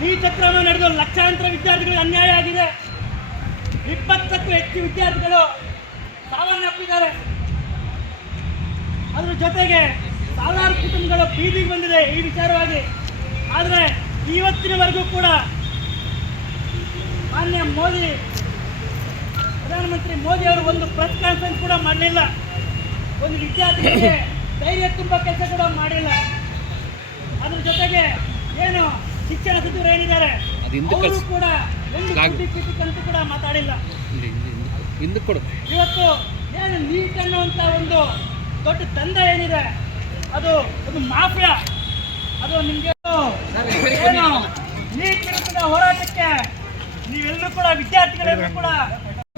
Neat ಅಕ್ರಮ ನಡೆದು ಲಕ್ಷಾಂತರ ವಿದ್ಯಾರ್ಥಿಗಳಿಗೆ ಅನ್ಯಾಯ ಆಗಿದೆ. 20ಕ್ಕೂ ಹೆಚ್ಚು ವಿದ್ಯಾರ್ಥಿಗಳು ಸಾವನ್ನಪ್ಪಿದ್ದಾರೆ. ಅದರ ಜೊತೆಗೆ ಸಾವಿರಾರು ಕುಟುಂಬಗಳು ಬೀದಿಗೆ ಬಂದಿದೆ ಈ ವಿಚಾರವಾಗಿ. ಆದರೆ ಇವತ್ತಿನವರೆಗೂ ಕೂಡ ಮಾನ್ಯ ಮೋದಿ, ಪ್ರಧಾನಮಂತ್ರಿ ಮೋದಿ ಅವರು ಒಂದು ಪ್ರೆಸ್ ಕಾನ್ಫರೆನ್ಸ್ ಕೂಡ ಮಾಡಲಿಲ್ಲ. ಒಂದು ವಿದ್ಯಾರ್ಥಿಗಳಿಗೆ ಧೈರ್ಯ ತುಂಬ ಕೆಲಸ ಕೂಡ ಮಾಡಿಲ್ಲ. ಅದ್ರ ಜೊತೆಗೆ ಏನು ಶಿಕ್ಷಣ ಸಚಿವರು ಏನಿದ್ದಾರೆ ಅವರು ಕೂಡ ಒಂದು ಕಂತು ಕೂಡ ಮಾತಾಡಿಲ್ಲ. ಇವತ್ತು ಏನು ನೀಟ್ ಅನ್ನುವಂಥ ಒಂದು ದೊಡ್ಡ ದಂಧ ಏನಿದೆ ಅದು ಒಂದು ಮಾಫಿಯಾ. ಅದು ನಿಮಗೆ ಏನು ನೀಟ್ ವಿರುದ್ಧದ ಹೋರಾಟಕ್ಕೆ ನೀವೆಲ್ಲರೂ ಕೂಡ ವಿದ್ಯಾರ್ಥಿಗಳೆಲ್ಲರೂ ಕೂಡ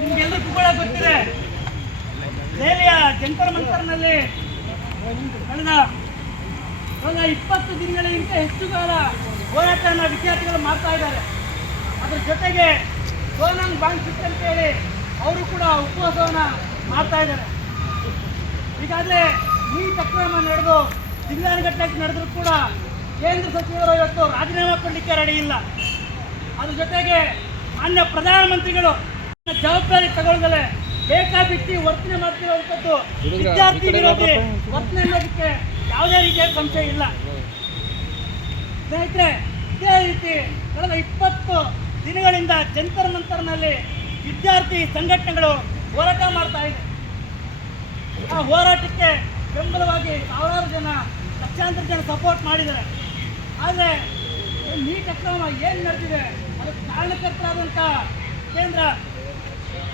ನಿಮ್ಗೆಲ್ಲರಿಗೂ ಕೂಡ ಗೊತ್ತಿದೆ. ದೆಹಲಿಯ ಜಂತರ್ ಮಂತರ್ನಲ್ಲಿ ಕಳೆದ 20 ದಿನಗಳಿಗಿಂತ ಹೆಚ್ಚು ಕಾಲ ಹೋರಾಟವನ್ನು ವಿದ್ಯಾರ್ಥಿಗಳು ಮಾಡ್ತಾ ಇದ್ದಾರೆ. ಅದರ ಜೊತೆಗೆ ಸೋನಂ ವಾಂಗ್ಚುಕ್ ಅಂತೇಳಿ ಅವರು ಕೂಡ ಉಪವಾಸವನ್ನು ಮಾಡ್ತಾ ಇದ್ದಾರೆ. ಈಗಾಗಲೇ ನೀಟ್ ಅಕ್ರಮ ನಡೆದು ತಿಂಗಳಗಟ್ಟಲೆ ನಡೆದರೂ ಕೂಡ ಕೇಂದ್ರ ಸಚಿವರು ಇವತ್ತು ರಾಜೀನಾಮೆ ಕೊಡಲಿಕ್ಕೆ ರೆಡಿ ಇಲ್ಲ. ಅದ್ರ ಜೊತೆಗೆ ಮಾನ್ಯ ಪ್ರಧಾನಮಂತ್ರಿಗಳು ಜವಾಬ್ದಾರಿ ತಗೊಳ್ಳದಲ್ಲೇ ಬೇಕಾಬಿಟ್ಟಿ ವರ್ತನೆ ಮಾಡ್ತಿರುವಂಥದ್ದು ವಿದ್ಯಾರ್ಥಿ ವಿರೋಧಿ ವರ್ತನೆ ಅನ್ನೋದಕ್ಕೆ ಯಾವುದೇ ರೀತಿಯ ಸಂಶಯ ಇಲ್ಲ. ಸ್ನೇಹಿತರೆ, ಇದೇ ರೀತಿ ಕಳೆದ 20 ದಿನಗಳಿಂದ ಜಂತರ್ ಮಂತರ್ನಲ್ಲಿ ವಿದ್ಯಾರ್ಥಿ ಸಂಘಟನೆಗಳು ಹೋರಾಟ ಮಾಡ್ತಾ ಇದೆ. ಆ ಹೋರಾಟಕ್ಕೆ ಬೆಂಬಲವಾಗಿ ಸಾವಿರಾರು ಜನ, ಲಕ್ಷಾಂತರ ಜನ ಸಪೋರ್ಟ್ ಮಾಡಿದ್ದಾರೆ. ಆದರೆ ನೀಟ್ ಅಕ್ರಮ ಏನು ನಡೆದಿದೆ ಅದಕ್ಕೆ ಕಾರಣಕರ್ತರಾದಂಥ ಕೇಂದ್ರ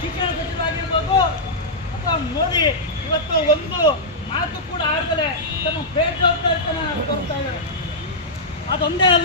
ಶಿಕ್ಷಣ ಸಚಿವರಾಗಿರ್ಬೋದು ಅಥವಾ ಮೋದಿ ಇವತ್ತು ಒಂದು ಮಾತು ಕೂಡ ಆಡದಲೇ ತಮ್ಮ ಬೇಜವಾಬ್ದಾರಿತನ ತೋರಿಸ್ತಾ ಇದ್ದಾರೆ. ಅದೊಂದೇ ಅಲ್ಲ,